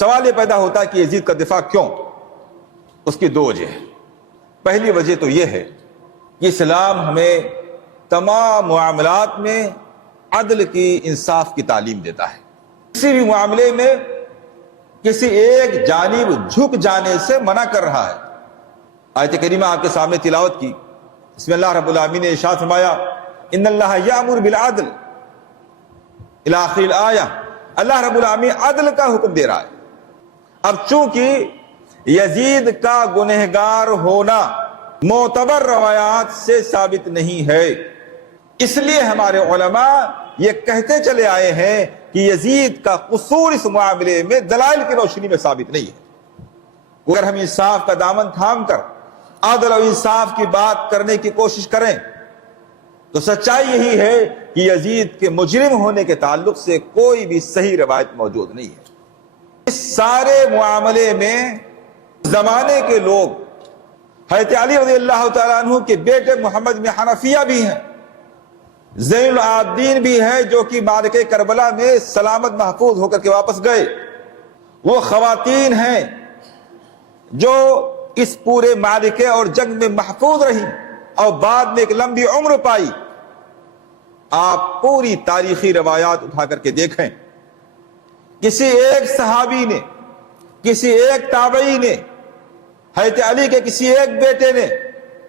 سوال یہ پیدا ہوتا ہے کہ یزید کا دفاع کیوں؟ اس کی دو وجہ ہیں۔ پہلی وجہ تو یہ ہے کہ اسلام ہمیں تمام معاملات میں عدل کی، انصاف کی تعلیم دیتا ہے۔ کسی بھی معاملے میں کسی ایک جانب جھک جانے سے منع کر رہا ہے۔ آیت کریمہ آپ کے سامنے تلاوت کی، اس میں اللہ رب العالمین نے ارشاد فرمایا ان اللہ یامر بالعدل الی آخر الآیہ۔ اللہ رب العالمین عدل کا حکم دے رہا ہے۔ اب چونکہ یزید کا گنہگار ہونا معتبر روایات سے ثابت نہیں ہے، اس لیے ہمارے علماء یہ کہتے چلے آئے ہیں کہ یزید کا قصور اس معاملے میں دلائل کی روشنی میں ثابت نہیں ہے۔ اگر ہم انصاف کا دامن تھام کر عدل و انصاف کی بات کرنے کی کوشش کریں تو سچائی یہی ہے کہ یزید کے مجرم ہونے کے تعلق سے کوئی بھی صحیح روایت موجود نہیں ہے۔ اس سارے معاملے میں زمانے کے لوگ حضرت علی رضی اللہ تعالیٰ عنہ کے بیٹے محمد بن حنفیہ بھی ہیں، زین العابدین بھی ہیں، جو کہ معرکہ کربلا میں سلامت محفوظ ہو کر کے واپس گئے۔ وہ خواتین ہیں جو اس پورے معرکے اور جنگ میں محفوظ رہی اور بعد میں ایک لمبی عمر پائی۔ آپ پوری تاریخی روایات اٹھا کر کے دیکھیں، کسی ایک صحابی نے، کسی ایک تابعی نے، حضرت علی کے کسی ایک بیٹے نے،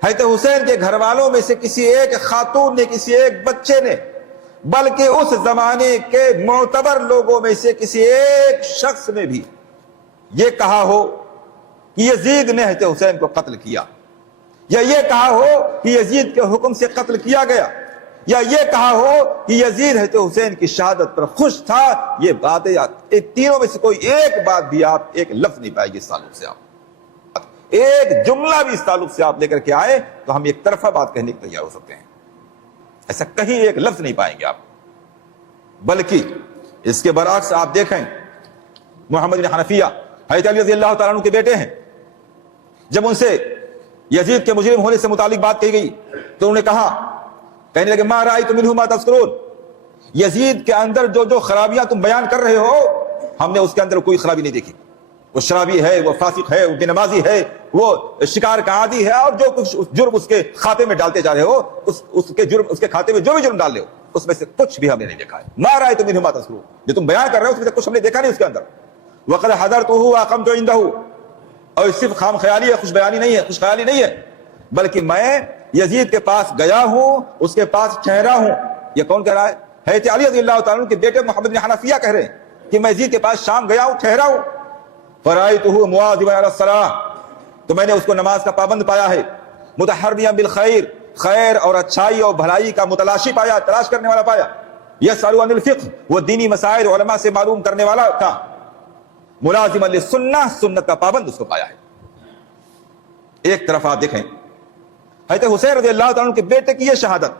حضرت حسین کے گھر والوں میں سے کسی ایک خاتون نے، کسی ایک بچے نے، بلکہ اس زمانے کے معتبر لوگوں میں سے کسی ایک شخص نے بھی یہ کہا ہو کہ یزید نے حضرت حسین کو قتل کیا، یا یہ کہا ہو کہ یزید کے حکم سے قتل کیا گیا، یا یہ کہا ہو کہ یزید حضرت حسین کی شہادت پر خوش تھا، یہ باتیں تینوں میں سے کوئی ایک بات بھی آپ، ایک لفظ نہیں پائے گی اس تعلق سے۔ آپ ایک جملہ بھی اس تعلق سے آپ لے کر کے آئے تو ہم ایک طرفہ بات کہنے کے تیار ہو سکتے ہیں، ایسا کہیں ایک لفظ نہیں پائیں گے آپ۔ بلکہ اس کے برعکس آپ دیکھیں، محمد بن حنفیہ حضرت علی رضی اللہ تعالیٰ عنہ کے بیٹے ہیں، جب ان سے یزید کے مجرم ہونے سے متعلق بات کہی گئی تو انہوں نے کہا، کہنے لگے ما رأیت منہ ما تذکرون، یزید کے اندر جو جو خرابیاں تم بیان کر رہے ہو ہم نے اس کے اندر کوئی خرابی نہیں دیکھی۔ وہ شرابی ہے، وہ فاسق ہے، وہ بے نمازی ہے، وہ شکار کا عادی ہے، اور جو کچھ جرم اس کے کھاتے میں ڈالتے جا رہے ہو، اس کے کھاتے میں جو بھی جرم ڈال رہے ہو اس میں سے کچھ بھی ہم نے نہیں دیکھا ہے۔ ما رأیت منہ ما تذکرون، جو تم بیان کر رہے ہو اس میں سے کچھ ہم نے دیکھا نہیں اس کے اندر۔ وقد حضرتہ واقمت عنده، اور صرف خام خیالی ہے، خوش بیانی نہیں ہے، خوش خیالی نہیں ہے، بلکہ میں یزید کے پاس گیا ہوں، اس کے پاس ٹھہرا ہوں۔ یہ کون کہہ رہا ہے؟ حضرت علی رضی اللہ تعالیٰ عنہ کے بیٹے محمد بن حنفیہ کہہ رہے ہیں کہ میں یزید کے پاس شام گیا ہوں، ٹھہرا ہوں۔ فرأیتہ مواظبا علی الصلاۃ، تو میں نے اس کو نماز کا پابند پایا ہے، متحریا بالخیر، خیر اور اچھائی اور بھلائی کا متلاشی پایا، تلاش کرنے والا پایا۔ یسأل عن الفقہ، وہ دینی مسائل علماء سے معلوم کرنے والا تھا۔ ملازما للسنہ، سنت کا پابند اس کو پایا ہے۔ ایک طرف آپ دیکھیں حضرت حسین رضی اللہ تعالیٰ عنہ کے بیٹے کی یہ شہادت،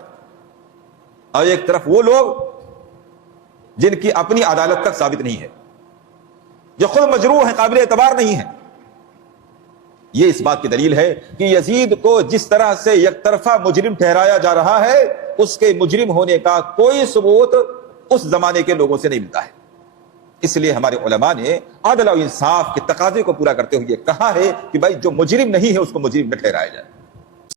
اور ایک طرف وہ لوگ جن کی اپنی عدالت تک ثابت نہیں ہے، جو خود مجروح ہیں، قابل اعتبار نہیں ہیں۔ یہ اس بات کی دلیل ہے کہ یزید کو جس طرح سے یک طرفہ مجرم ٹھہرایا جا رہا ہے، اس کے مجرم ہونے کا کوئی ثبوت اس زمانے کے لوگوں سے نہیں ملتا ہے۔ اس لیے ہمارے علماء نے عدل و انصاف کے تقاضے کو پورا کرتے ہوئے کہا ہے کہ بھائی جو مجرم نہیں ہے اس کو مجرم نہ ٹھہرایا جائے۔